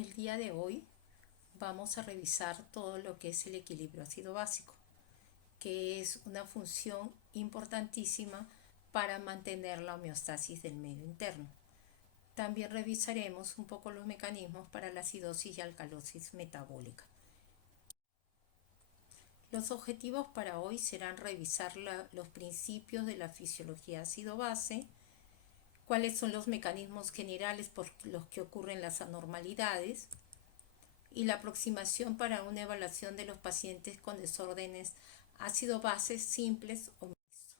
El día de hoy vamos a revisar todo lo que es el equilibrio ácido-básico, que es una función importantísima para mantener la homeostasis del medio interno. También revisaremos un poco los mecanismos para la acidosis y alcalosis metabólica. Los objetivos para hoy serán revisar los principios de la fisiología ácido-base, cuáles son los mecanismos generales por los que ocurren las anormalidades y la aproximación para una evaluación de los pacientes con desórdenes ácido-bases simples o mixtos.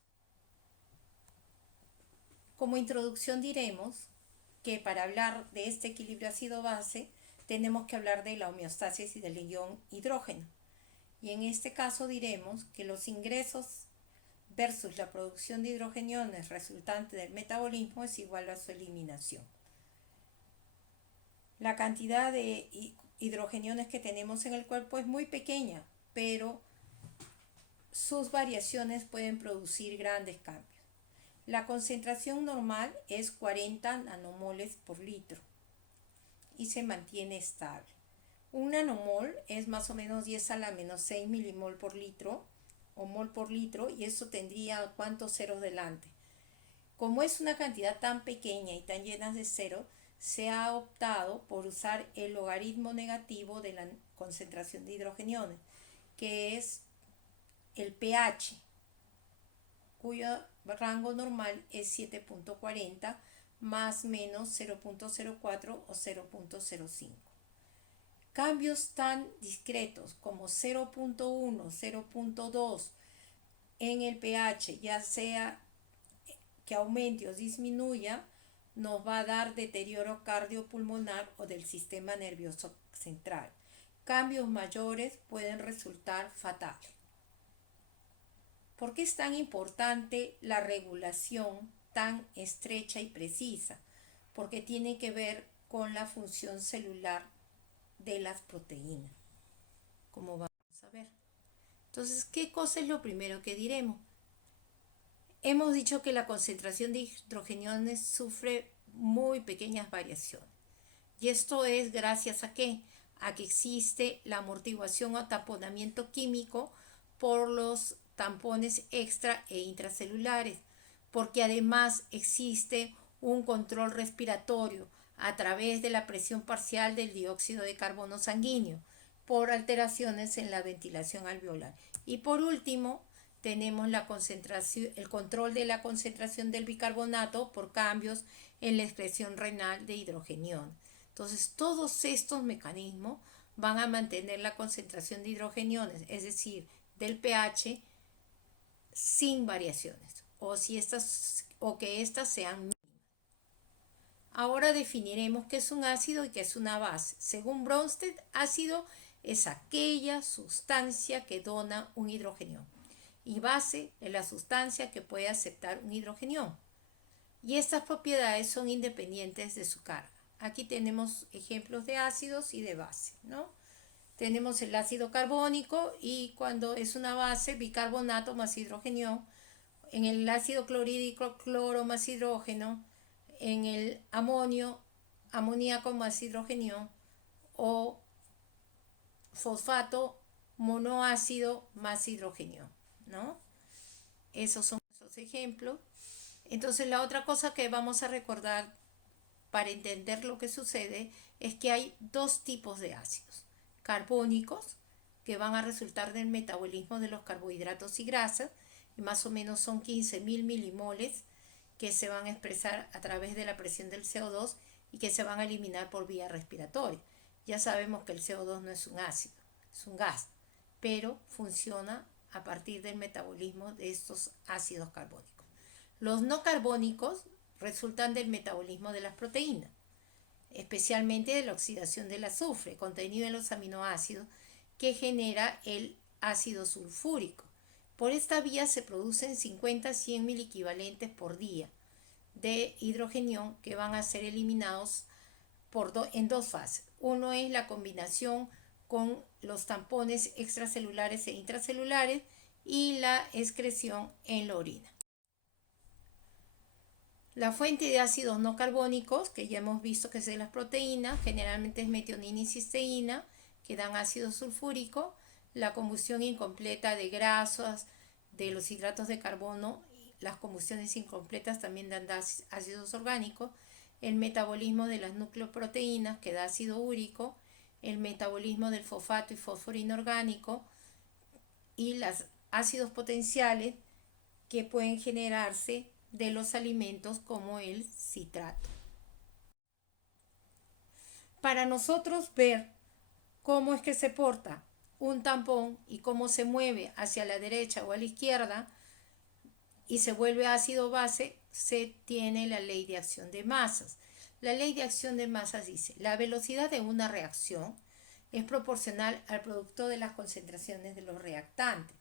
Como introducción diremos que para hablar de este equilibrio ácido-base tenemos que hablar de la homeostasis y del ion hidrógeno. Y en este caso diremos que los ingresos versus la producción de hidrogeniones resultante del metabolismo es igual a su eliminación. La cantidad de hidrogeniones que tenemos en el cuerpo es muy pequeña, pero sus variaciones pueden producir grandes cambios. La concentración normal es 40 nanomoles por litro y se mantiene estable. Un nanomol es más o menos 10 a la menos 6 milimol por litro o mol por litro, y eso tendría cuántos ceros delante. Como es una cantidad tan pequeña y tan llena de ceros, se ha optado por usar el logaritmo negativo de la concentración de hidrogeniones, que es el pH, cuyo rango normal es 7.40 más menos 0.04 o 0.05. Cambios tan discretos como 0.1, 0.2 en el pH, ya sea que aumente o disminuya, nos va a dar deterioro cardiopulmonar o del sistema nervioso central. Cambios mayores pueden resultar fatales. ¿Por qué es tan importante la regulación tan estrecha y precisa? Porque tiene que ver con la función celular de las proteínas, como vamos a ver. Entonces, ¿qué cosa es lo primero que diremos? Hemos dicho que la concentración de hidrogeniones sufre muy pequeñas variaciones. ¿Y esto es gracias a qué? A que existe la amortiguación o taponamiento químico por los tampones extra e intracelulares, porque además existe un control respiratorio a través de la presión parcial del dióxido de carbono sanguíneo por alteraciones en la ventilación alveolar. Y por último, tenemos el control de la concentración del bicarbonato por cambios en la excreción renal de hidrogeniones. Entonces, todos estos mecanismos van a mantener la concentración de hidrogeniones, es decir, del pH, sin variaciones, o que estas sean mínimas. Ahora definiremos qué es un ácido y qué es una base. Según Bronsted, ácido es aquella sustancia que dona un hidrogenión, y base es la sustancia que puede aceptar un hidrogenión. Y estas propiedades son independientes de su carga. Aquí tenemos ejemplos de ácidos y de base, ¿no? Tenemos el ácido carbónico, y cuando es una base, bicarbonato más hidrogenión. En el ácido clorhídrico, cloro más hidrógeno. En el amonio, amoníaco más hidrogenión. O fosfato monoácido más hidrogenión, ¿no? Esos son esos ejemplos. Entonces, la otra cosa que vamos a recordar para entender lo que sucede es que hay dos tipos de ácidos: carbónicos, que van a resultar del metabolismo de los carbohidratos y grasas, y más o menos son 15.000 milimoles que se van a expresar a través de la presión del CO2 y que se van a eliminar por vía respiratoria. Ya sabemos que el CO2 no es un ácido, es un gas, pero funciona a partir del metabolismo de estos ácidos carbónicos. Los no carbónicos resultan del metabolismo de las proteínas, especialmente de la oxidación del azufre contenido en los aminoácidos, que genera el ácido sulfúrico. Por esta vía se producen 50 a 100 mil equivalentes por día de hidrogenión, que van a ser eliminados en dos fases. Uno es la combinación con los tampones extracelulares e intracelulares y la excreción en la orina. La fuente de ácidos no carbónicos, que ya hemos visto que es de las proteínas, generalmente es metionina y cisteína, que dan ácido sulfúrico. La combustión incompleta de grasas, de los hidratos de carbono, las combustiones incompletas también dan ácidos orgánicos. El metabolismo de las nucleoproteínas, que da ácido úrico. El metabolismo del fosfato y fósforo inorgánico. Y los ácidos potenciales que pueden generarse de los alimentos como el citrato. Para nosotros ver cómo es que se porta un tampón y cómo se mueve hacia la derecha o a la izquierda y se vuelve ácido base, se tiene la ley de acción de masas. La ley de acción de masas dice: la velocidad de una reacción es proporcional al producto de las concentraciones de los reactantes.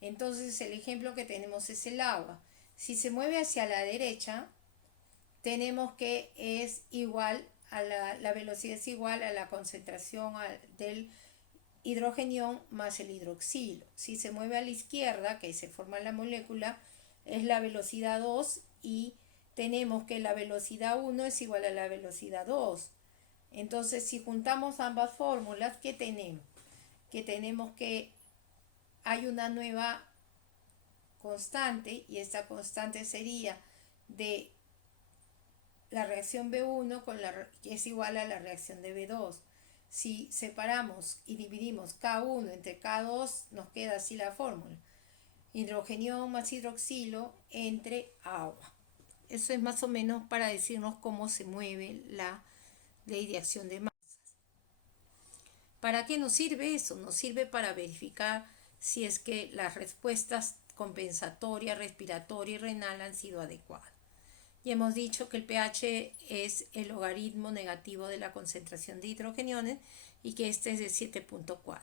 Entonces el ejemplo que tenemos es el agua. Si se mueve hacia la derecha, tenemos que es igual a la velocidad es igual a la concentración del hidrogenión más el hidroxilo. Si se mueve a la izquierda, que se forma la molécula, es la velocidad 2 y tenemos que la velocidad 1 es igual a la velocidad 2. Entonces, si juntamos ambas fórmulas, ¿qué tenemos? Que tenemos que hay una nueva constante y esta constante sería de la reacción B1 que es igual a la reacción de B2. Si separamos y dividimos K1 entre K2, nos queda así la fórmula: hidrogenión más hidroxilo entre agua. Eso es más o menos para decirnos cómo se mueve la ley de acción de masas. ¿Para qué nos sirve eso? Nos sirve para verificar si es que las respuestas compensatoria, respiratoria y renal han sido adecuadas. Y hemos dicho que el pH es el logaritmo negativo de la concentración de hidrogeniones y que este es de 7.4.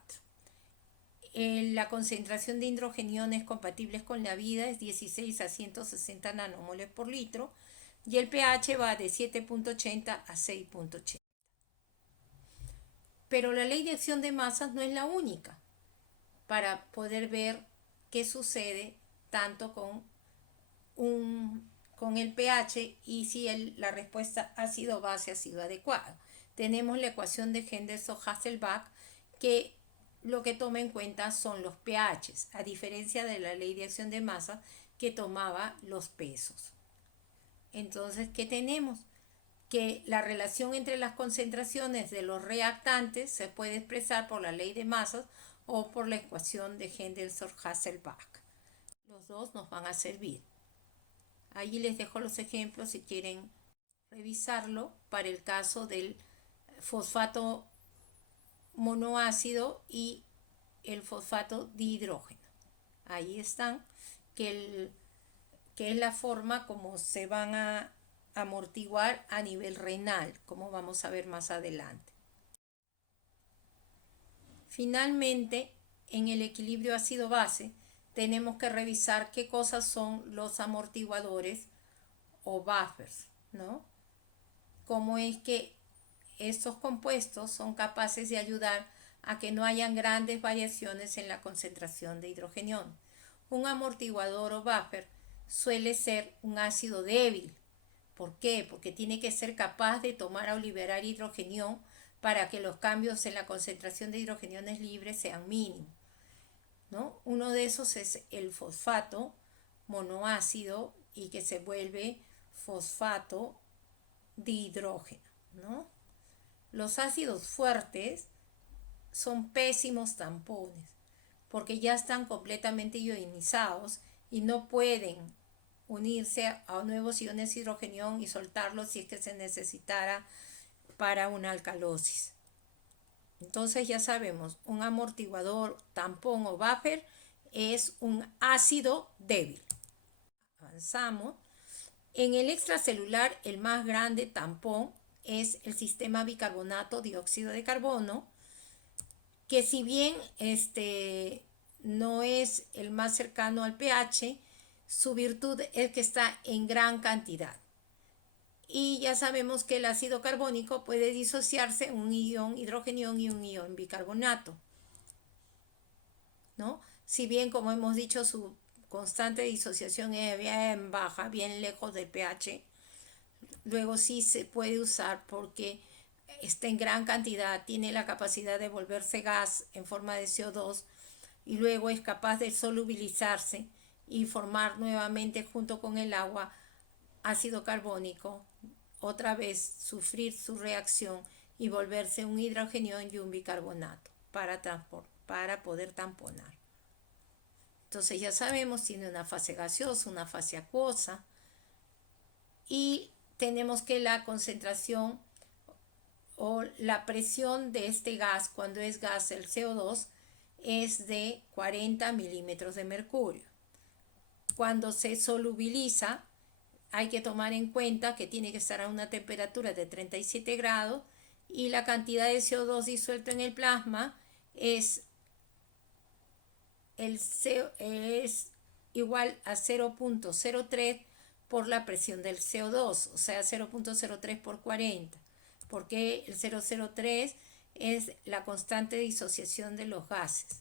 La concentración de hidrogeniones compatibles con la vida es 16 a 160 nanomoles por litro y el pH va de 7.80 a 6.80. Pero la ley de acción de masas no es la única para poder ver qué sucede tanto con el pH y si la respuesta ácido-base ha sido adecuada. Tenemos la ecuación de Henderson-Hasselbalch, que lo que toma en cuenta son los pHs, a diferencia de la ley de acción de masa que tomaba los pesos. Entonces, ¿qué tenemos? Que la relación entre las concentraciones de los reactantes se puede expresar por la ley de masas o por la ecuación de Henderson-Hasselbalch. Los dos nos van a servir. Allí les dejo los ejemplos si quieren revisarlo para el caso del fosfato monoácido y el fosfato dihidrógeno. Ahí están, que es la forma como se van a amortiguar a nivel renal, como vamos a ver más adelante. Finalmente, en el equilibrio ácido-base, tenemos que revisar qué cosas son los amortiguadores o buffers, ¿no? Cómo es que estos compuestos son capaces de ayudar a que no hayan grandes variaciones en la concentración de hidrogenión. Un amortiguador o buffer suele ser un ácido débil. ¿Por qué? Porque tiene que ser capaz de tomar o liberar hidrogenión para que los cambios en la concentración de hidrogeniones libres sean mínimos, ¿no? Uno de esos es el fosfato monoácido y que se vuelve fosfato dihidrógeno, ¿no? Los ácidos fuertes son pésimos tampones porque ya están completamente ionizados y no pueden unirse a nuevos iones de hidrogenión y soltarlos si es que se necesitara para una alcalosis. Entonces ya sabemos, un amortiguador, tampón o buffer es un ácido débil. Avanzamos. En el extracelular, el más grande tampón es el sistema bicarbonato dióxido de carbono, que si bien no es el más cercano al pH, su virtud es que está en gran cantidad. Y ya sabemos que el ácido carbónico puede disociarse un ion hidrogenión y un ion bicarbonato, ¿no? Si bien, como hemos dicho, su constante de disociación es bien baja, bien lejos del pH, luego sí se puede usar porque está en gran cantidad, tiene la capacidad de volverse gas en forma de CO2 y luego es capaz de solubilizarse y formar nuevamente junto con el agua ácido carbónico, otra vez sufrir su reacción y volverse un hidrogenión y un bicarbonato para poder tamponar. Entonces ya sabemos, tiene una fase gaseosa, una fase acuosa y tenemos que la concentración o la presión de este gas, cuando es gas el CO2, es de 40 milímetros de mercurio. Cuando se solubiliza, hay que tomar en cuenta que tiene que estar a una temperatura de 37 grados y la cantidad de CO2 disuelto en el plasma es igual a 0.03 por la presión del CO2, o sea 0.03 por 40, porque el 0.03 es la constante de disociación de los gases,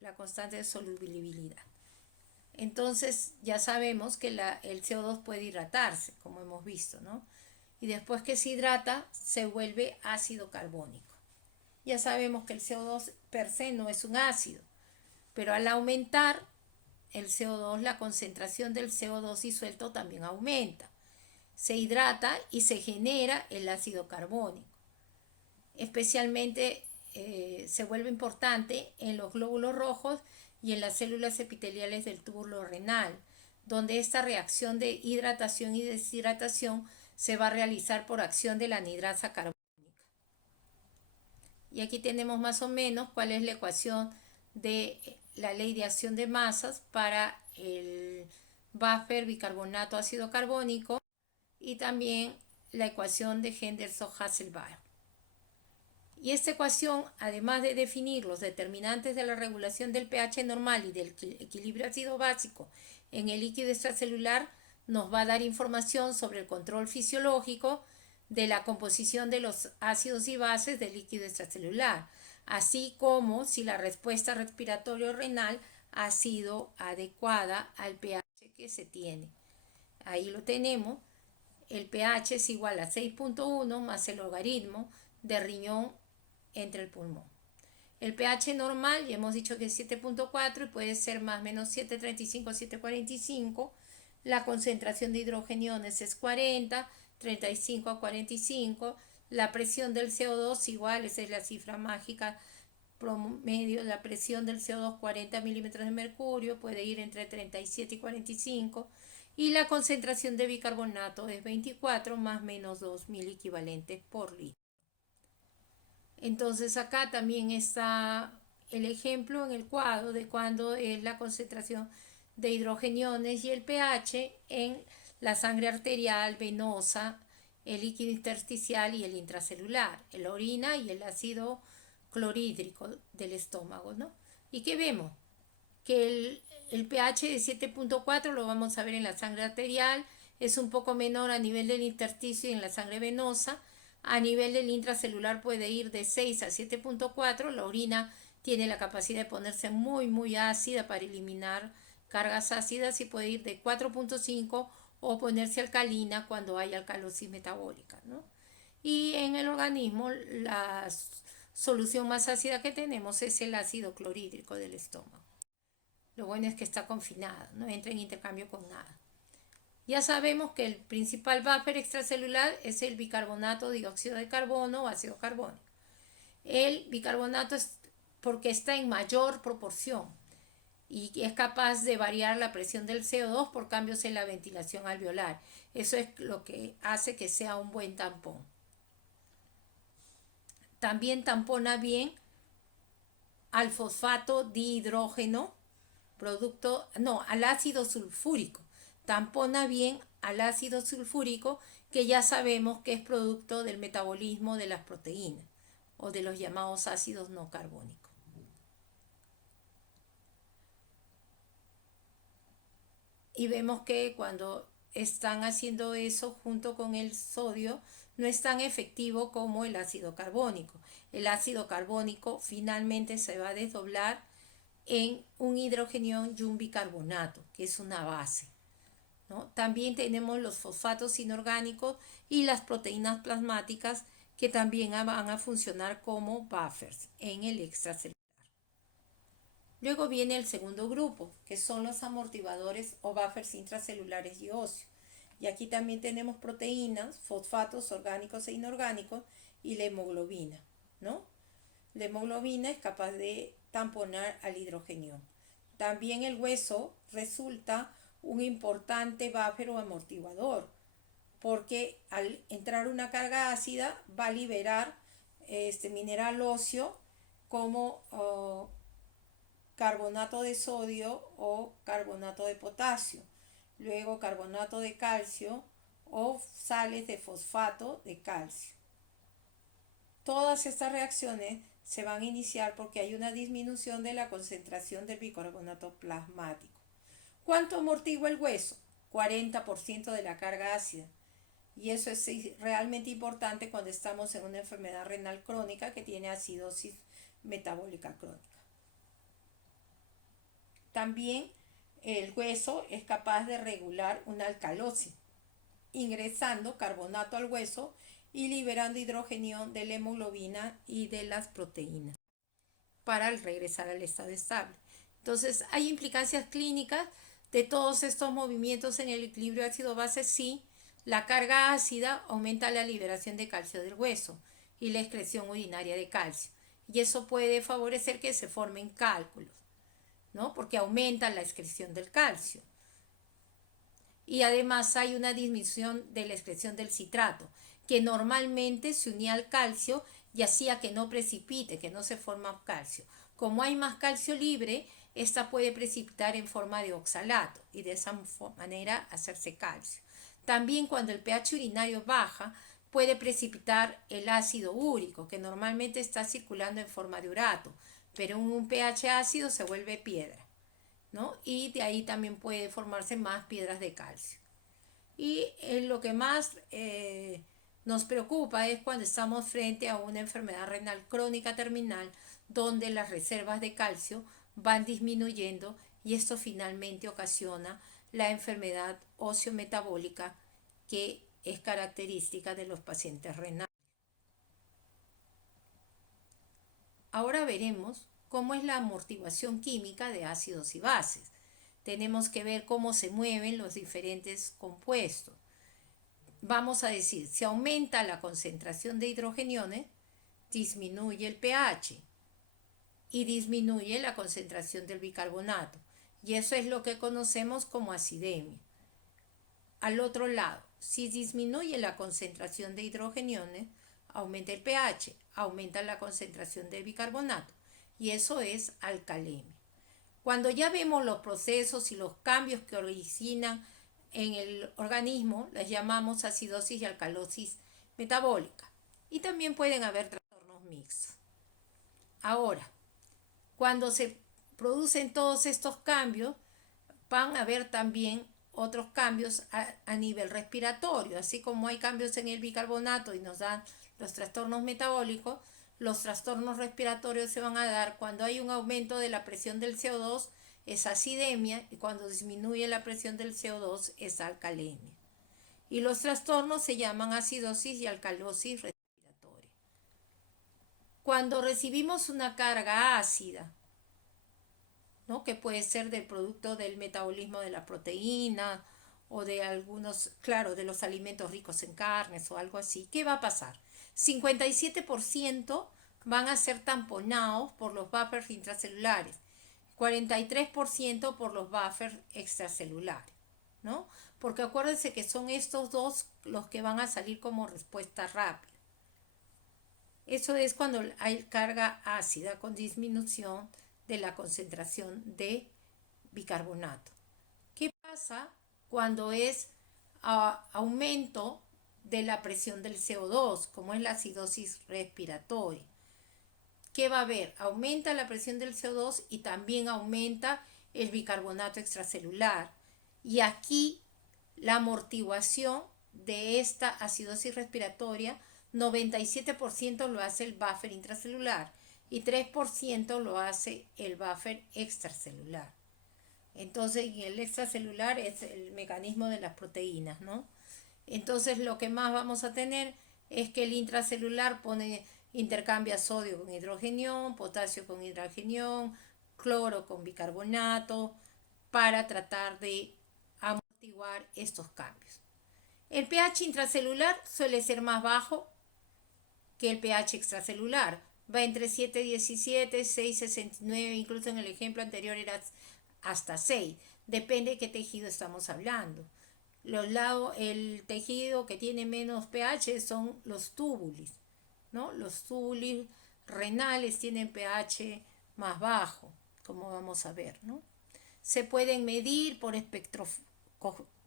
la constante de solubilidad. Entonces ya sabemos que el CO2 puede hidratarse, como hemos visto, ¿no? Y después que se hidrata, se vuelve ácido carbónico. Ya sabemos que el CO2 per se no es un ácido, pero al aumentar el CO2, la concentración del CO2 disuelto también aumenta. Se hidrata y se genera el ácido carbónico. Especialmente se vuelve importante en los glóbulos rojos y en las células epiteliales del túbulo renal, donde esta reacción de hidratación y deshidratación se va a realizar por acción de la anhidrasa carbónica. Y aquí tenemos más o menos cuál es la ecuación de la ley de acción de masas para el buffer bicarbonato ácido carbónico y también la ecuación de Henderson-Hasselbalch. Y esta ecuación, además de definir los determinantes de la regulación del pH normal y del equilibrio ácido básico en el líquido extracelular, nos va a dar información sobre el control fisiológico de la composición de los ácidos y bases del líquido extracelular, así como si la respuesta respiratoria renal ha sido adecuada al pH que se tiene. Ahí lo tenemos. El pH es igual a 6.1 más el logaritmo de riñón entre el pulmón. El pH normal, ya hemos dicho que es 7.4 y puede ser más o menos 7.35, 7.45. La concentración de hidrogeniones es 40, 35 a 45. La presión del CO2 igual, esa es la cifra mágica promedio. La presión del CO2 40 milímetros de mercurio, puede ir entre 37 y 45. Y la concentración de bicarbonato es 24 más menos 2.000 equivalentes por litro. Entonces acá también está el ejemplo en el cuadro de cuando es la concentración de hidrogeniones y el pH en la sangre arterial, venosa, el líquido intersticial y el intracelular, la orina y el ácido clorhídrico del estómago, ¿no? ¿Y qué vemos? Que el pH de 7.4 lo vamos a ver en la sangre arterial, es un poco menor a nivel del intersticio y en la sangre venosa. A nivel del intracelular puede ir de 6 a 7.4. La orina tiene la capacidad de ponerse muy ácida para eliminar cargas ácidas y puede ir de 4.5 o ponerse alcalina cuando hay alcalosis metabólica, ¿no? Y en el organismo la solución más ácida que tenemos es el ácido clorhídrico del estómago. Lo bueno es que está confinada, no entra en intercambio con nada. Ya sabemos que el principal buffer extracelular es el bicarbonato, dióxido de carbono o ácido carbónico. El bicarbonato es porque está en mayor proporción y es capaz de variar la presión del CO2 por cambios en la ventilación alveolar. Eso es lo que hace que sea un buen tampón. También tampona bien al fosfato dihidrógeno, al ácido sulfúrico. Tampona bien al ácido sulfúrico, que ya sabemos que es producto del metabolismo de las proteínas o de los llamados ácidos no carbónicos. Y vemos que cuando están haciendo eso junto con el sodio, no es tan efectivo como el ácido carbónico. El ácido carbónico finalmente se va a desdoblar en un hidrogenión y un bicarbonato, que es una base. ¿no? También tenemos los fosfatos inorgánicos y las proteínas plasmáticas que también van a funcionar como buffers en el extracelular. Luego viene el segundo grupo, que son los amortiguadores o buffers intracelulares y óseos. Y aquí también tenemos proteínas, fosfatos orgánicos e inorgánicos y la hemoglobina, ¿no? La hemoglobina es capaz de tamponar al hidrógeno. También el hueso resulta un importante buffer o amortiguador, porque al entrar una carga ácida va a liberar este mineral óseo como carbonato de sodio o carbonato de potasio, luego carbonato de calcio o sales de fosfato de calcio. Todas estas reacciones se van a iniciar porque hay una disminución de la concentración del bicarbonato plasmático. ¿Cuánto amortigua el hueso? 40% de la carga ácida. Y eso es realmente importante cuando estamos en una enfermedad renal crónica que tiene acidosis metabólica crónica. También el hueso es capaz de regular una alcalosis, ingresando carbonato al hueso y liberando hidrógeno de la hemoglobina y de las proteínas para regresar al estado estable. Entonces, ¿hay implicancias clínicas de todos estos movimientos en el equilibrio ácido-base? Sí, la carga ácida aumenta la liberación de calcio del hueso y la excreción urinaria de calcio. Y eso puede favorecer que se formen cálculos, ¿no? Porque aumenta la excreción del calcio. Y además hay una disminución de la excreción del citrato, que normalmente se unía al calcio y hacía que no precipite, que no se forma calcio. Como hay más calcio libre, esta puede precipitar en forma de oxalato y de esa manera hacerse calcio. También cuando el pH urinario baja, puede precipitar el ácido úrico, que normalmente está circulando en forma de urato, pero en un pH ácido se vuelve piedra, ¿no? Y de ahí también puede formarse más piedras de calcio. Y lo que más nos preocupa es cuando estamos frente a una enfermedad renal crónica terminal donde las reservas de calcio van disminuyendo y esto finalmente ocasiona la enfermedad óseo-metabólica que es característica de los pacientes renales. Ahora veremos cómo es la amortiguación química de ácidos y bases. Tenemos que ver cómo se mueven los diferentes compuestos. Vamos a decir, si aumenta la concentración de hidrogeniones, disminuye el pH y disminuye la concentración del bicarbonato. Y eso es lo que conocemos como acidemia. Al otro lado, si disminuye la concentración de hidrogeniones, aumenta el pH, aumenta la concentración de bicarbonato. Y eso es alcalemia. Cuando ya vemos los procesos y los cambios que originan en el organismo, las llamamos acidosis y alcalosis metabólica. Y también pueden haber trastornos mixtos. Ahora, cuando se producen todos estos cambios, van a haber también otros cambios a nivel respiratorio. Así como hay cambios en el bicarbonato y nos dan los trastornos metabólicos, los trastornos respiratorios se van a dar cuando hay un aumento de la presión del CO2, es acidemia, y cuando disminuye la presión del CO2 es alcalemia. Y los trastornos se llaman acidosis y alcalosis respiratoria. Cuando recibimos una carga ácida, ¿no? Que puede ser del producto del metabolismo de la proteína o de algunos, claro, de los alimentos ricos en carnes o algo así, ¿qué va a pasar? 57% van a ser tamponados por los buffers intracelulares, 43% por los buffers extracelulares, ¿no? Porque acuérdense que son estos dos los que van a salir como respuesta rápida. Eso es cuando hay carga ácida con disminución de la concentración de bicarbonato. ¿Qué pasa cuando es aumento de la presión del CO2, como es la acidosis respiratoria? ¿Qué va a haber? Aumenta la presión del CO2 y también aumenta el bicarbonato extracelular. Y aquí la amortiguación de esta acidosis respiratoria, 97% lo hace el buffer intracelular y 3% lo hace el buffer extracelular. Entonces, y el extracelular es el mecanismo de las proteínas, ¿no? Entonces, lo que más vamos a tener es que el intracelular intercambia sodio con hidrogenión, potasio con hidrogenión, cloro con bicarbonato, para tratar de amortiguar estos cambios. El pH intracelular suele ser más bajo que el pH extracelular. Va entre 7,17, 6,69, incluso en el ejemplo anterior era hasta 6. Depende de qué tejido estamos hablando. El tejido que tiene menos pH son los túbulos, ¿no? Los túbulos renales tienen pH más bajo, como vamos a ver, ¿no? Se pueden medir por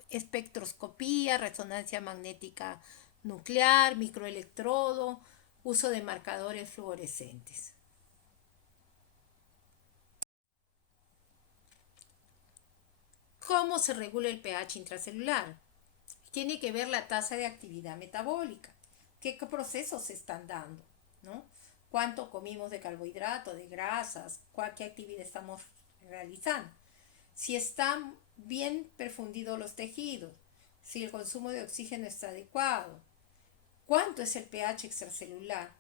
espectroscopía, resonancia magnética nuclear, microelectrodo, uso de marcadores fluorescentes. ¿Cómo se regula el pH intracelular? Tiene que ver la tasa de actividad metabólica. ¿Qué procesos se están dando? ¿No? ¿Cuánto comimos de carbohidratos, de grasas? ¿Qué actividad estamos realizando? Si están bien perfundidos los tejidos, si el consumo de oxígeno está adecuado, cuánto es el pH extracelular,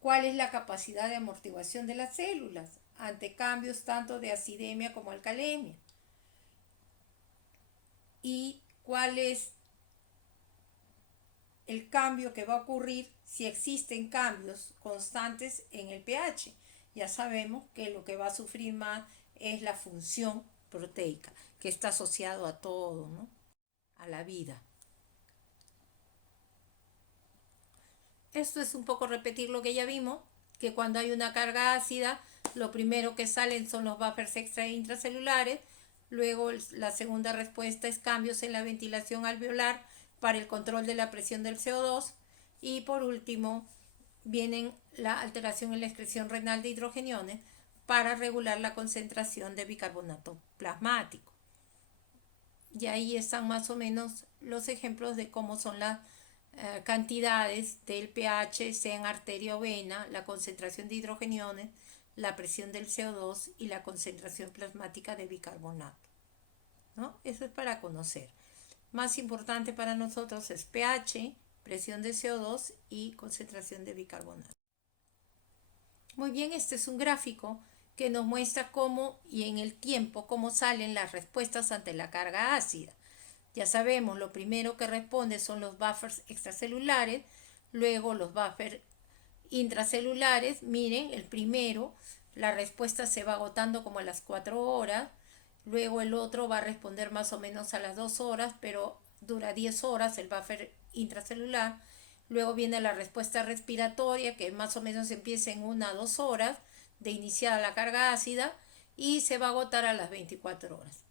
cuál es la capacidad de amortiguación de las células ante cambios tanto de acidemia como alcalemia, y cuál es el cambio que va a ocurrir si existen cambios constantes en el pH. Ya sabemos que lo que va a sufrir más es la función proteica, que está asociado a todo, ¿no? A la vida. Esto es un poco repetir lo que ya vimos, que cuando hay una carga ácida, lo primero que salen son los buffers extra e intracelulares. Luego la segunda respuesta es cambios en la ventilación alveolar para el control de la presión del CO2. Y por último, vienen la alteración en la excreción renal de hidrogeniones para regular la concentración de bicarbonato plasmático. Y ahí están más o menos los ejemplos de cómo son las cantidades del pH, sea en arteria o vena, la concentración de hidrogeniones, la presión del CO2 y la concentración plasmática de bicarbonato, ¿no? Eso es para conocer. Más importante para nosotros es pH, presión de CO2 y concentración de bicarbonato. Muy bien, este es un gráfico que nos muestra cómo y en el tiempo cómo salen las respuestas ante la carga ácida. Ya sabemos, lo primero que responde son los buffers extracelulares, luego los buffers intracelulares. Miren, el primero, la respuesta se va agotando como a las 4 horas, luego el otro va a responder más o menos a las 2 horas, pero dura 10 horas el buffer intracelular. Luego viene la respuesta respiratoria, que más o menos empieza en 1 a 2 horas de iniciar la carga ácida y se va a agotar a las 24 horas.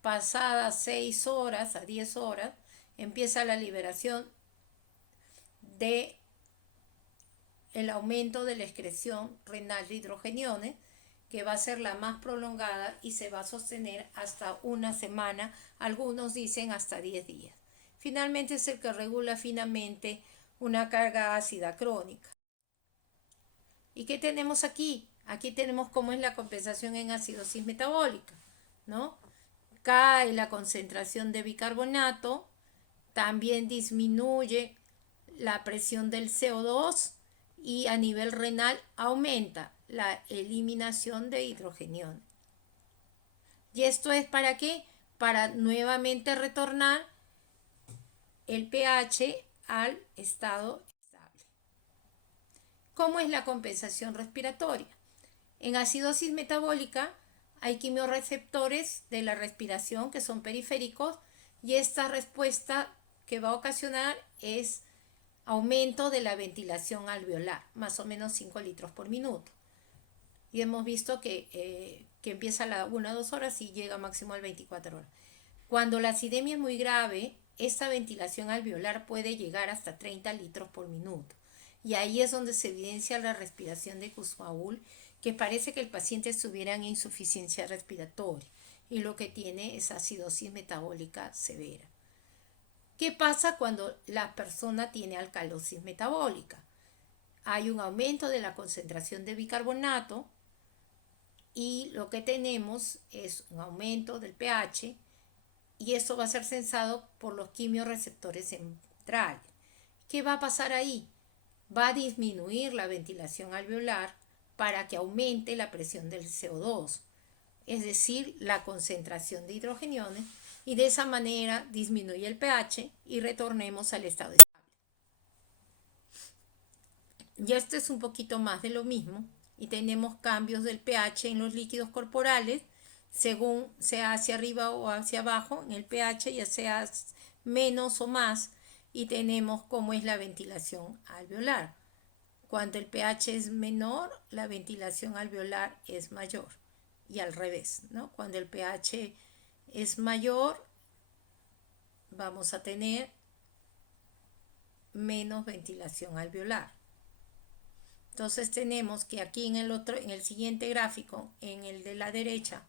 Pasadas 6 horas a 10 horas, empieza la liberación de el aumento de la excreción renal de hidrogeniones, que va a ser la más prolongada y se va a sostener hasta una semana, algunos dicen hasta 10 días. Finalmente es el que regula finamente una carga ácida crónica. ¿Y qué tenemos aquí? Aquí tenemos cómo es la compensación en acidosis metabólica, ¿no? Cae la concentración de bicarbonato, también disminuye la presión del CO2 y a nivel renal aumenta la eliminación de hidrogeniones. ¿Y esto es para qué? Para nuevamente retornar el pH al estado estable. ¿Cómo es la compensación respiratoria? En acidosis metabólica hay quimiorreceptores de la respiración que son periféricos y esta respuesta que va a ocasionar es aumento de la ventilación alveolar, más o menos 5 litros por minuto. Y hemos visto que empieza a las 1 a 2 horas y llega máximo a 24 horas. Cuando la acidemia es muy grave, esta ventilación alveolar puede llegar hasta 30 litros por minuto. Y ahí es donde se evidencia la respiración de Kussmaul, que parece que el paciente estuviera en insuficiencia respiratoria y lo que tiene es acidosis metabólica severa. ¿Qué pasa cuando la persona tiene alcalosis metabólica? Hay un aumento de la concentración de bicarbonato y lo que tenemos es un aumento del pH y esto va a ser sensado por los quimiorreceptores centrales. ¿Qué va a pasar ahí? Va a disminuir la ventilación alveolar para que aumente la presión del CO2, es decir, la concentración de hidrogeniones, y de esa manera disminuye el pH y retornemos al estado estable. Y esto es un poquito más de lo mismo y tenemos cambios del pH en los líquidos corporales según sea hacia arriba o hacia abajo en el pH, ya sea menos o más, y tenemos cómo es la ventilación alveolar. Cuando el pH es menor, la ventilación alveolar es mayor y al revés, ¿no? Cuando el pH es mayor, vamos a tener menos ventilación alveolar. Entonces tenemos que aquí en el siguiente gráfico, en el de la derecha,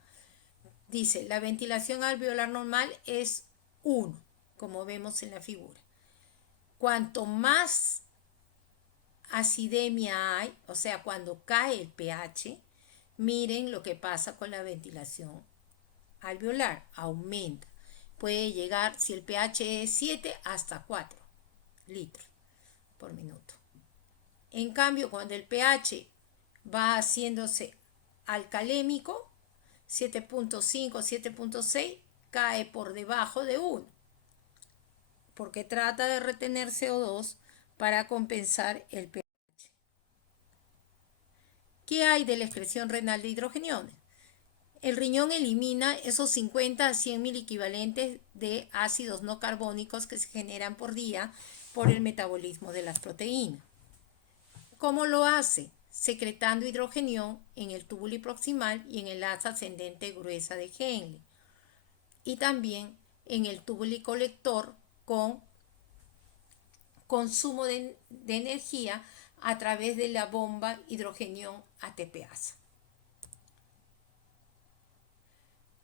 dice la ventilación alveolar normal es 1, como vemos en la figura. Cuanto más acidemia hay, o sea, cuando cae el pH, miren lo que pasa con la ventilación alveolar, aumenta. Puede llegar, si el pH es 7, hasta 4 litros por minuto. En cambio, cuando el pH va haciéndose alcalémico, 7.5, 7.6, cae por debajo de 1, porque trata de retener CO2 para compensar el pH. ¿Qué hay de la excreción renal de hidrogeniones? El riñón elimina esos 50 a 100 mil equivalentes de ácidos no carbónicos que se generan por día por el metabolismo de las proteínas. ¿Cómo lo hace? Secretando hidrogenión en el túbulo proximal y en el asa ascendente gruesa de Henle. Y también en el túbulo colector con consumo de energía a través de la bomba hidrogenión ATPasa.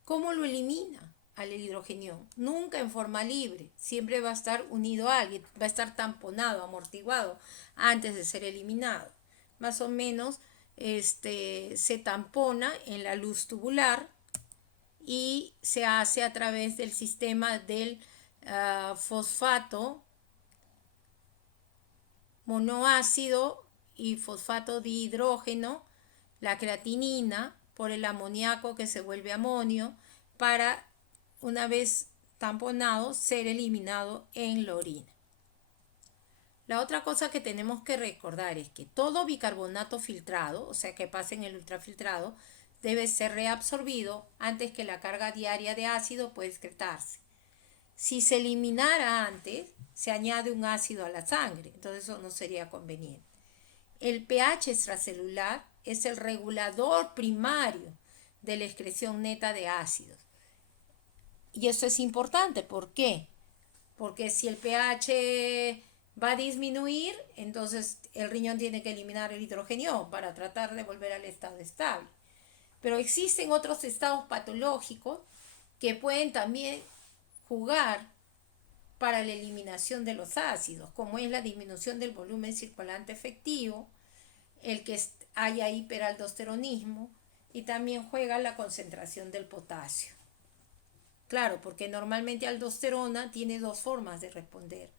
¿Cómo lo elimina al hidrogenión? Nunca en forma libre, siempre va a estar unido a alguien, va a estar tamponado, amortiguado antes de ser eliminado. Más o menos se tampona en la luz tubular y se hace a través del sistema del fosfato monoácido y fosfato dihidrógeno, la creatinina, por el amoníaco que se vuelve amonio, para, una vez tamponado, ser eliminado en la orina. La otra cosa que tenemos que recordar es que todo bicarbonato filtrado, o sea que pase en el ultrafiltrado, debe ser reabsorbido antes que la carga diaria de ácido pueda excretarse. Si se eliminara antes, se añade un ácido a la sangre, entonces eso no sería conveniente. El pH extracelular es el regulador primario de la excreción neta de ácidos. Y eso es importante, ¿por qué? Porque si el pH va a disminuir, entonces el riñón tiene que eliminar el hidrogenión para tratar de volver al estado estable. Pero existen otros estados patológicos que pueden también jugar para la eliminación de los ácidos, como es la disminución del volumen circulante efectivo, el que haya hiperaldosteronismo, y también juega la concentración del potasio. Claro, porque normalmente aldosterona tiene dos formas de responder.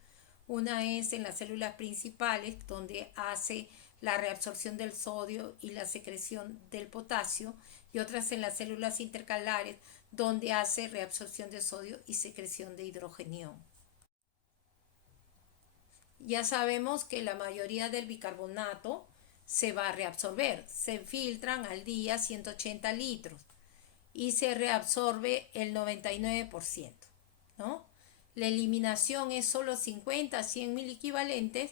Una es en las células principales, donde hace la reabsorción del sodio y la secreción del potasio, y otras en las células intercalares, donde hace reabsorción de sodio y secreción de hidrogenión. Ya sabemos que la mayoría del bicarbonato se va a reabsorber. Se filtran al día 180 litros y se reabsorbe el 99%, ¿no? La eliminación es solo 50 a 100 mil equivalentes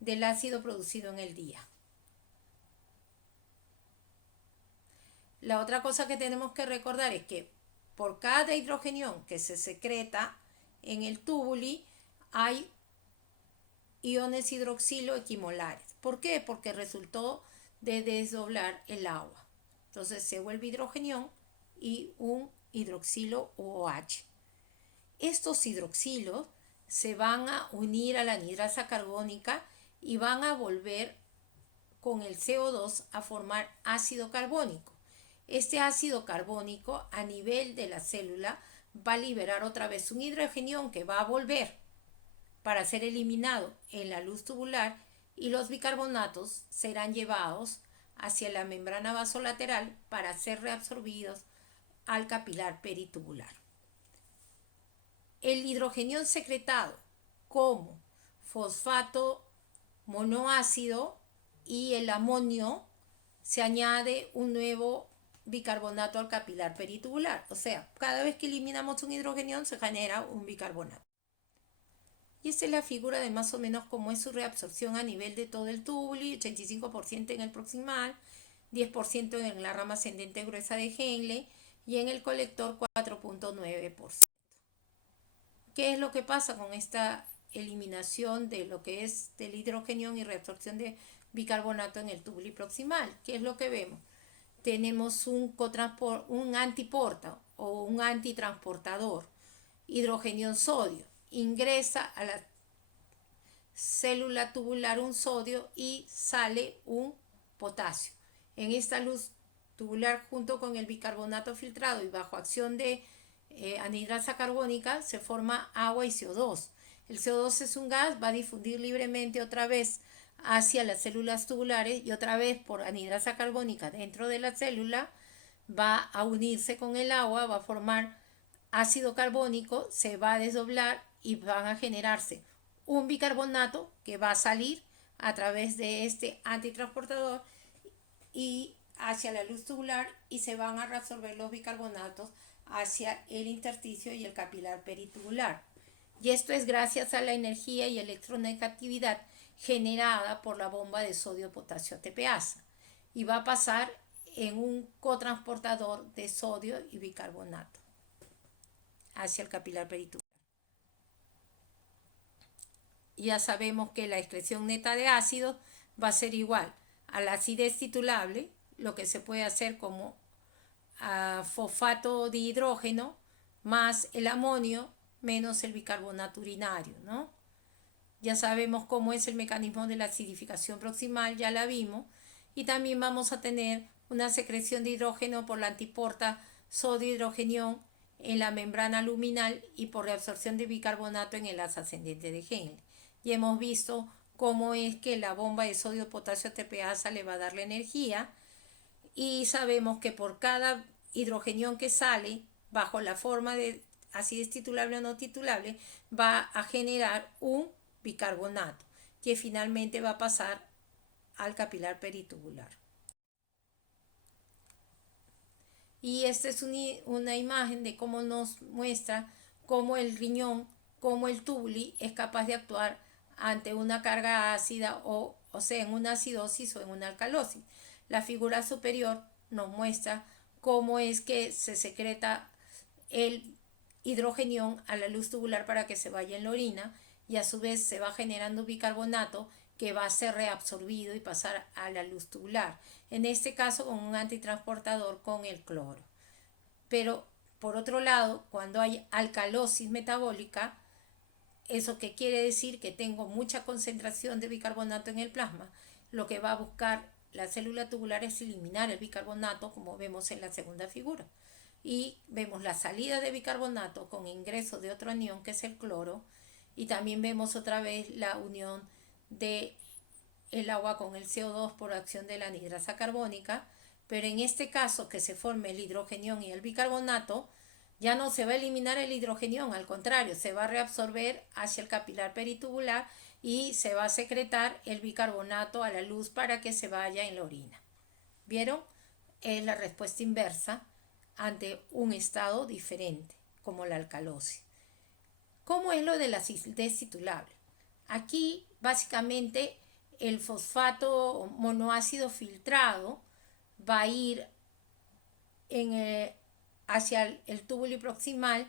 del ácido producido en el día. La otra cosa que tenemos que recordar es que por cada hidrogenión que se secreta en el túbuli hay iones hidroxilo equimolares. ¿Por qué? Porque resultó de desdoblar el agua. Entonces se vuelve hidrogenión y un hidroxilo OH. Estos hidroxilos se van a unir a la anhidrasa carbónica y van a volver con el CO2 a formar ácido carbónico. este ácido carbónico a nivel de la célula va a liberar otra vez un hidrogenión que va a volver para ser eliminado en la luz tubular, y los bicarbonatos serán llevados hacia la membrana vasolateral para ser reabsorbidos al capilar peritubular. El hidrogenión secretado como fosfato monoácido y el amonio, se añade un nuevo bicarbonato al capilar peritubular. O sea, cada vez que eliminamos un hidrogenión se genera un bicarbonato. Y esta es la figura de más o menos cómo es su reabsorción a nivel de todo el tubuli: 85% en el proximal, 10% en la rama ascendente gruesa de Henle y en el colector 4.9%. ¿Qué es lo que pasa con esta eliminación de lo que es del hidrogenión y reabsorción de bicarbonato en el tubuli proximal? ¿Qué es lo que vemos? Tenemos un antiporta o un antitransportador, hidrogenión sodio. Ingresa a la célula tubular un sodio y sale un potasio. En esta luz tubular, junto con el bicarbonato filtrado y bajo acción de anhidrasa carbónica, se forma agua y CO2. El CO2 es un gas, va a difundir libremente otra vez hacia las células tubulares y otra vez por anhidrasa carbónica dentro de la célula va a unirse con el agua, va a formar ácido carbónico, se va a desdoblar y van a generarse un bicarbonato que va a salir a través de este antitransportador y hacia la luz tubular, y se van a reabsorber los bicarbonatos hacia el intersticio y el capilar peritubular. Y esto es gracias a la energía y electronegatividad generada por la bomba de sodio-potasio ATPasa, y va a pasar en un cotransportador de sodio y bicarbonato hacia el capilar peritubular. Ya sabemos que la excreción neta de ácidos va a ser igual a la acidez titulable, lo que se puede hacer como fosfato de hidrógeno más el amonio menos el bicarbonato urinario, ¿no? Ya sabemos cómo es el mecanismo de la acidificación proximal, ya la vimos, y también vamos a tener una secreción de hidrógeno por la antiporta sodio-hidrogenión en la membrana luminal y por reabsorción de bicarbonato en el haz ascendente de Henle. Y hemos visto cómo es que la bomba de sodio-potasio ATPasa le va a dar la energía, y sabemos que por cada hidrogenión que sale bajo la forma de acidez titulable o no titulable va a generar un bicarbonato que finalmente va a pasar al capilar peritubular. Y esta es una imagen de cómo nos muestra cómo el riñón, cómo el tubuli es capaz de actuar ante una carga ácida o sea, en una acidosis o en una alcalosis. La figura superior nos muestra cómo es que se secreta el hidrogenión a la luz tubular para que se vaya en la orina, y a su vez se va generando bicarbonato que va a ser reabsorbido y pasar a la luz tubular, en este caso con un antitransportador con el cloro. Pero por otro lado, cuando hay alcalosis metabólica, ¿eso qué quiere decir? Que tengo mucha concentración de bicarbonato en el plasma. Lo que va a buscar la célula tubular es eliminar el bicarbonato, como vemos en la segunda figura. Y vemos la salida de bicarbonato con ingreso de otro anión, que es el cloro, y también vemos otra vez la unión de el agua con el CO2 por acción de la anhidrasa carbónica, pero en este caso que se forme el hidrogenión y el bicarbonato, ya no se va a eliminar el hidrogenión, al contrario, se va a reabsorber hacia el capilar peritubular y se va a secretar el bicarbonato a la luz para que se vaya en la orina. ¿Vieron? Es la respuesta inversa ante un estado diferente, como la alcalosis. ¿Cómo es lo de la acidez titulable? Aquí, básicamente, el fosfato monoácido filtrado va a ir hacia el túbulo proximal,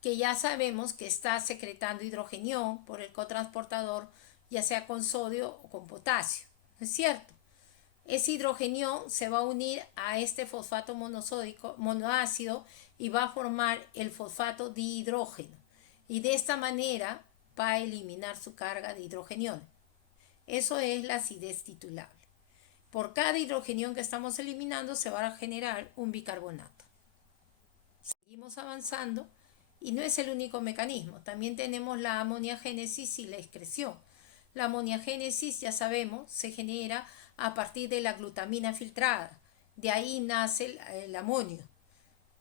que ya sabemos que está secretando hidrogenión por el cotransportador, ya sea con sodio o con potasio, ¿no es cierto? Ese hidrogenión se va a unir a este fosfato monoácido y va a formar el fosfato dihidrógeno, y de esta manera va a eliminar su carga de hidrogenión. Eso es la acidez titulable. Por cada hidrogenión que estamos eliminando se va a generar un bicarbonato. Seguimos avanzando y no es el único mecanismo. También tenemos la amoniagénesis y la excreción. La amoniagénesis, ya sabemos, se genera a partir de la glutamina filtrada. De ahí nace el amonio,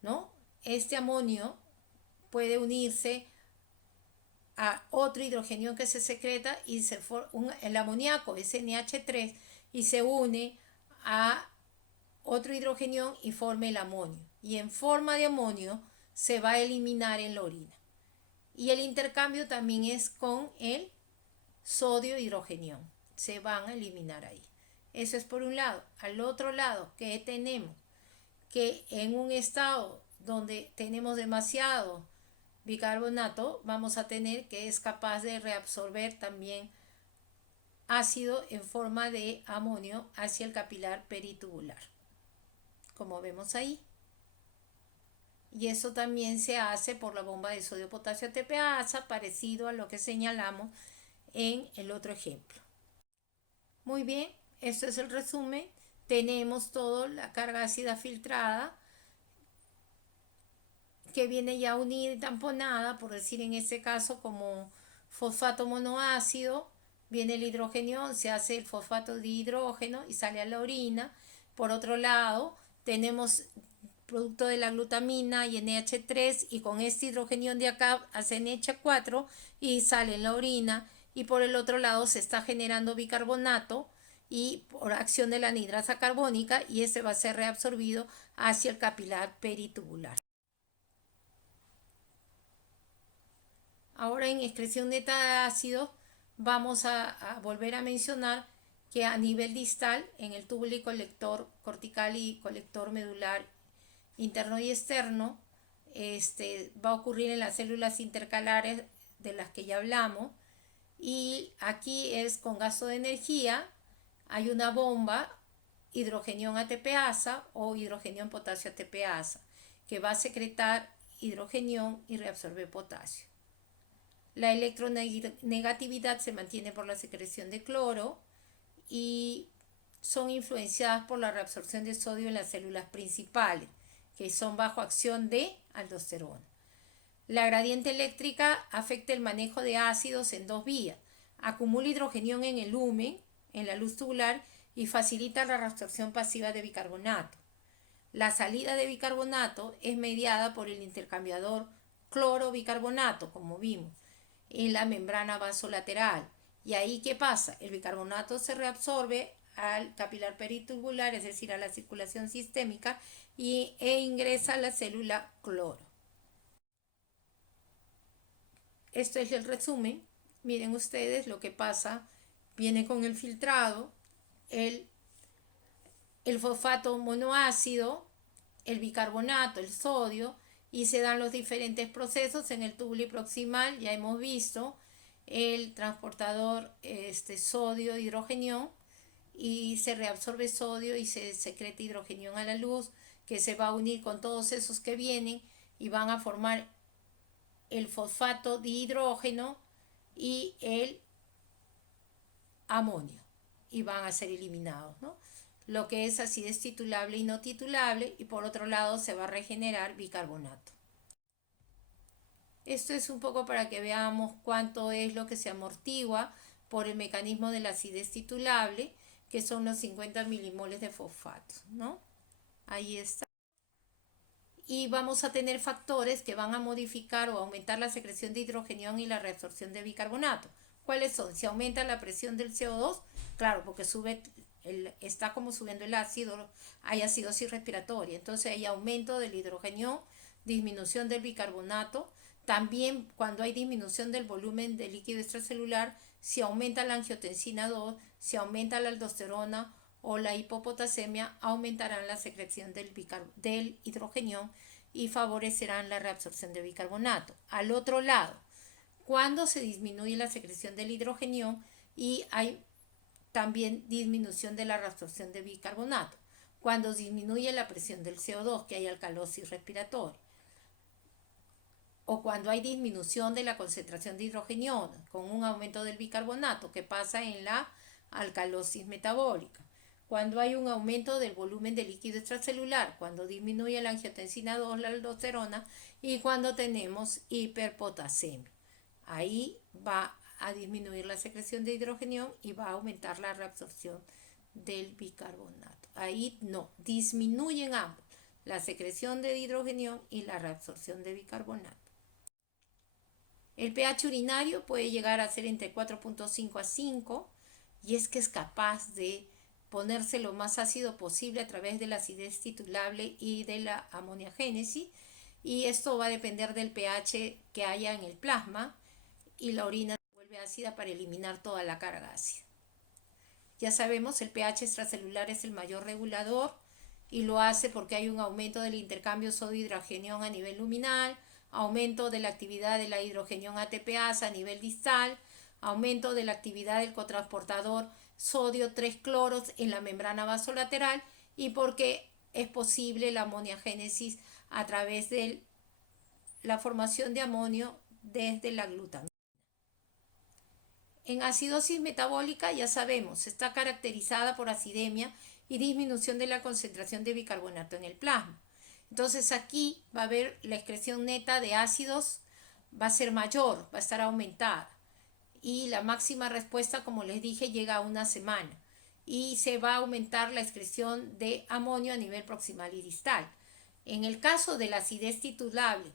¿no? Este amonio puede unirse a otro hidrogenión que se secreta y el amoníaco es NH3 y se une a otro hidrogenión y forma el amonio. Y en forma de amonio se va a eliminar en la orina. Y el intercambio también es con el sodio hidrogenión. Se van a eliminar ahí. Eso es por un lado. Al otro lado, ¿qué tenemos? Que en un estado donde tenemos demasiado bicarbonato, vamos a tener que es capaz de reabsorber también ácido en forma de amonio hacia el capilar peritubular, como vemos ahí. Y eso también se hace por la bomba de sodio-potasio ATPasa, parecido a lo que señalamos en el otro ejemplo. Muy bien, esto es el resumen. Tenemos toda la carga ácida filtrada que viene ya unida y tamponada, por decir en este caso como fosfato monoácido. Viene el hidrogenión, se hace el fosfato de hidrógeno y sale a la orina. Por otro lado, tenemos producto de la glutamina y NH3 y con este hidrogenión de acá hace NH4 y sale en la orina. Y por el otro lado se está generando bicarbonato y por acción de la anhidrasa carbónica y este va a ser reabsorbido hacia el capilar peritubular. Ahora en excreción neta de ácidos vamos a volver a mencionar que a nivel distal en el túbulo y colector cortical y colector medular interno y externo va a ocurrir en las células intercalares de las que ya hablamos y aquí es con gasto de energía, hay una bomba hidrogenión ATPasa o hidrogenión potasio ATPasa que va a secretar hidrogenión y reabsorbe potasio. La electronegatividad se mantiene por la secreción de cloro y son influenciadas por la reabsorción de sodio en las células principales, que son bajo acción de aldosterona. La gradiente eléctrica afecta el manejo de ácidos en dos vías. Acumula hidrogenión en el lumen, en la luz tubular, y facilita la reabsorción pasiva de bicarbonato. La salida de bicarbonato es mediada por el intercambiador cloro-bicarbonato, como vimos, en la membrana vasolateral. Y ahí, ¿qué pasa? El bicarbonato se reabsorbe al capilar peritubular, es decir, a la circulación sistémica, e ingresa a la célula cloro. Esto es el resumen. Miren ustedes lo que pasa. Viene con el filtrado, el fosfato monoácido, el bicarbonato, el sodio, y se dan los diferentes procesos en el túbulo proximal. Ya hemos visto el transportador sodio hidrogenión y se reabsorbe sodio y se secreta hidrogenión a la luz que se va a unir con todos esos que vienen y van a formar el fosfato de hidrógeno y el amonio y van a ser eliminados, ¿no? Lo que es acidez titulable y no titulable, y por otro lado se va a regenerar bicarbonato. Esto es un poco para que veamos cuánto es lo que se amortigua por el mecanismo de la acidez titulable, que son los 50 milimoles de fosfato, ¿no? Ahí está. Y vamos a tener factores que van a modificar o aumentar la secreción de hidrogenión y la reabsorción de bicarbonato. ¿Cuáles son? Si aumenta la presión del CO2, claro, porque está como subiendo el ácido, hay acidosis respiratoria, entonces hay aumento del hidrogenión, disminución del bicarbonato. También cuando hay disminución del volumen de líquido extracelular, si aumenta la angiotensina 2, si aumenta la aldosterona o la hipopotasemia, aumentarán la secreción del hidrogenión y favorecerán la reabsorción de bicarbonato. Al otro lado, cuando se disminuye la secreción del hidrogenión y hay también disminución de la reabsorción de bicarbonato, cuando disminuye la presión del CO2, que hay alcalosis respiratoria, o cuando hay disminución de la concentración de hidrogenión con un aumento del bicarbonato que pasa en la alcalosis metabólica, cuando hay un aumento del volumen de líquido extracelular, cuando disminuye la angiotensina 2, la aldosterona, y cuando tenemos hiperpotasemia. Ahí va a disminuir la secreción de hidrogenión y va a aumentar la reabsorción del bicarbonato. Ahí no, disminuyen ambos, la secreción de hidrogenión y la reabsorción de bicarbonato. El pH urinario puede llegar a ser entre 4.5 a 5 y es que es capaz de ponerse lo más ácido posible a través de la acidez titulable y de la amoniagénesis, y esto va a depender del pH que haya en el plasma, y la orina se vuelve ácida para eliminar toda la carga ácida. Ya sabemos, el pH extracelular es el mayor regulador y lo hace porque hay un aumento del intercambio sodio-hidrogenión a nivel luminal, aumento de la actividad de la hidrogenión ATPasa a nivel distal, aumento de la actividad del cotransportador sodio 3-cloros en la membrana vasolateral, y porque es posible la amoniagénesis a través de la formación de amonio desde la glutamina. En acidosis metabólica, ya sabemos, está caracterizada por acidemia y disminución de la concentración de bicarbonato en el plasma. Entonces aquí va a haber la excreción neta de ácidos, va a ser mayor, va a estar aumentada, y la máxima respuesta, como les dije, llega a una semana, y se va a aumentar la excreción de amonio a nivel proximal y distal. En el caso de la acidez titulable,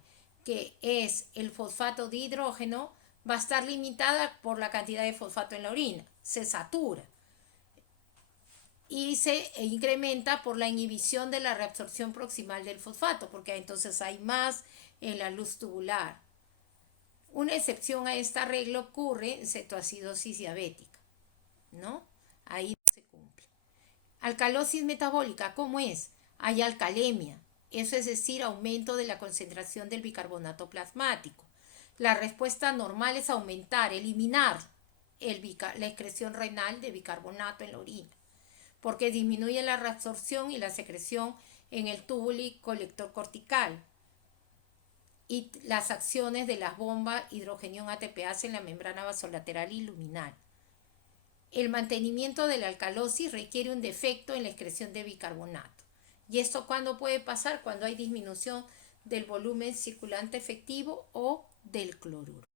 que es el fosfato de hidrógeno, va a estar limitada por la cantidad de fosfato en la orina, se satura y se incrementa por la inhibición de la reabsorción proximal del fosfato, porque entonces hay más en la luz tubular. Una excepción a esta regla ocurre en cetoacidosis diabética, ¿no? Ahí no se cumple. Alcalosis metabólica, ¿cómo es? Hay alcalemia, eso es decir, aumento de la concentración del bicarbonato plasmático. La respuesta normal es aumentar, eliminar la excreción renal de bicarbonato en la orina, porque disminuye la reabsorción y la secreción en el túbulo colector cortical y las acciones de las bombas hidrogenión ATPase en la membrana vasolateral y luminal. El mantenimiento de la alcalosis requiere un defecto en la excreción de bicarbonato. ¿Y esto cuándo puede pasar? Cuando hay disminución del volumen circulante efectivo o del cloruro.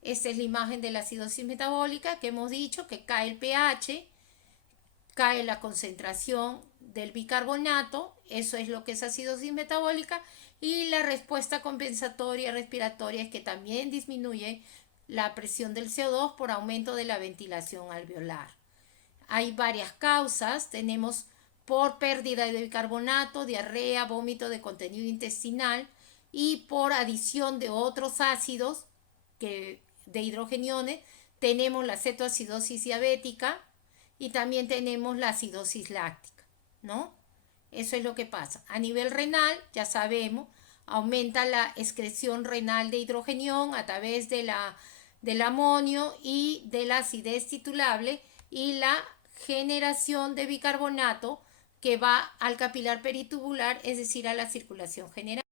Esta es la imagen de la acidosis metabólica, que hemos dicho que cae el pH, cae la concentración del bicarbonato, eso es lo que es acidosis metabólica, y la respuesta compensatoria respiratoria es que también disminuye la presión del CO2 por aumento de la ventilación alveolar. Hay varias causas, tenemos por pérdida de bicarbonato, diarrea, vómito de contenido intestinal, y por adición de otros ácidos de hidrogeniones tenemos la cetoacidosis diabética y también tenemos la acidosis láctica, ¿no? Eso es lo que pasa. A nivel renal, ya sabemos, aumenta la excreción renal de hidrogenión a través del amonio y de la acidez titulable y la generación de bicarbonato que va al capilar peritubular, es decir, a la circulación general.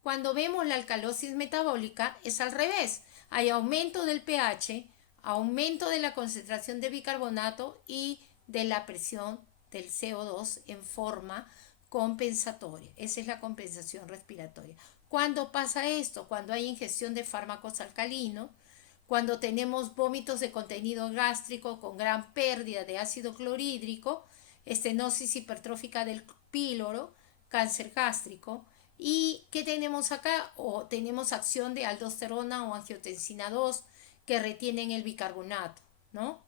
Cuando vemos la alcalosis metabólica es al revés. Hay aumento del pH, aumento de la concentración de bicarbonato y de la presión del CO2 en forma compensatoria. Esa es la compensación respiratoria. ¿Cuándo pasa esto? Cuando hay ingestión de fármacos alcalinos, cuando tenemos vómitos de contenido gástrico con gran pérdida de ácido clorhídrico, estenosis hipertrófica del píloro, cáncer gástrico. ¿Y qué tenemos acá? O tenemos acción de aldosterona o angiotensina 2 que retienen el bicarbonato, ¿no?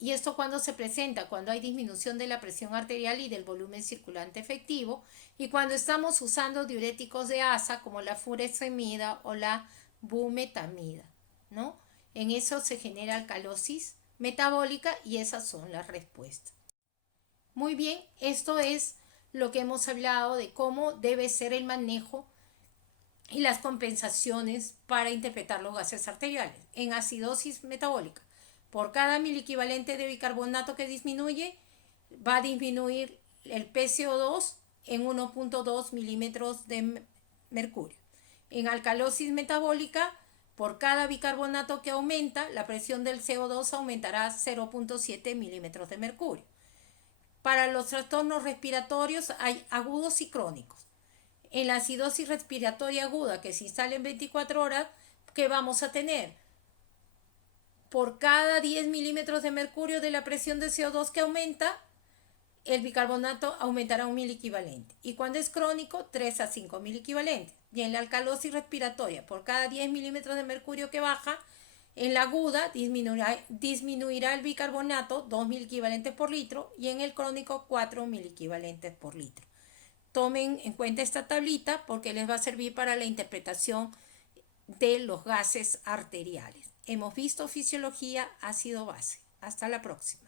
¿Y esto cuándo se presenta? Cuando hay disminución de la presión arterial y del volumen circulante efectivo, y cuando estamos usando diuréticos de asa como la furosemida o la bumetamida, ¿no? En eso se genera alcalosis metabólica y esas son las respuestas. Muy bien, esto es lo que hemos hablado de cómo debe ser el manejo y las compensaciones para interpretar los gases arteriales. En acidosis metabólica, por cada miliequivalente de bicarbonato que disminuye, va a disminuir el PCO2 en 1.2 milímetros de mercurio. En alcalosis metabólica, Por cada bicarbonato que aumenta, la presión del CO2 aumentará 0,7 milímetros de mercurio. Para los trastornos respiratorios hay agudos y crónicos. En la acidosis respiratoria aguda que se instala en 24 horas, ¿qué vamos a tener? Por cada 10 milímetros de mercurio de la presión de CO2 que aumenta, el bicarbonato aumentará 1.000 equivalentes. Y cuando es crónico, 3 a 5.000 equivalentes. Y en la alcalosis respiratoria, por cada 10 milímetros de mercurio que baja, en la aguda disminuirá el bicarbonato 2.000 equivalentes por litro y en el crónico 4.000 equivalentes por litro. Tomen en cuenta esta tablita porque les va a servir para la interpretación de los gases arteriales. Hemos visto fisiología ácido-base. Hasta la próxima.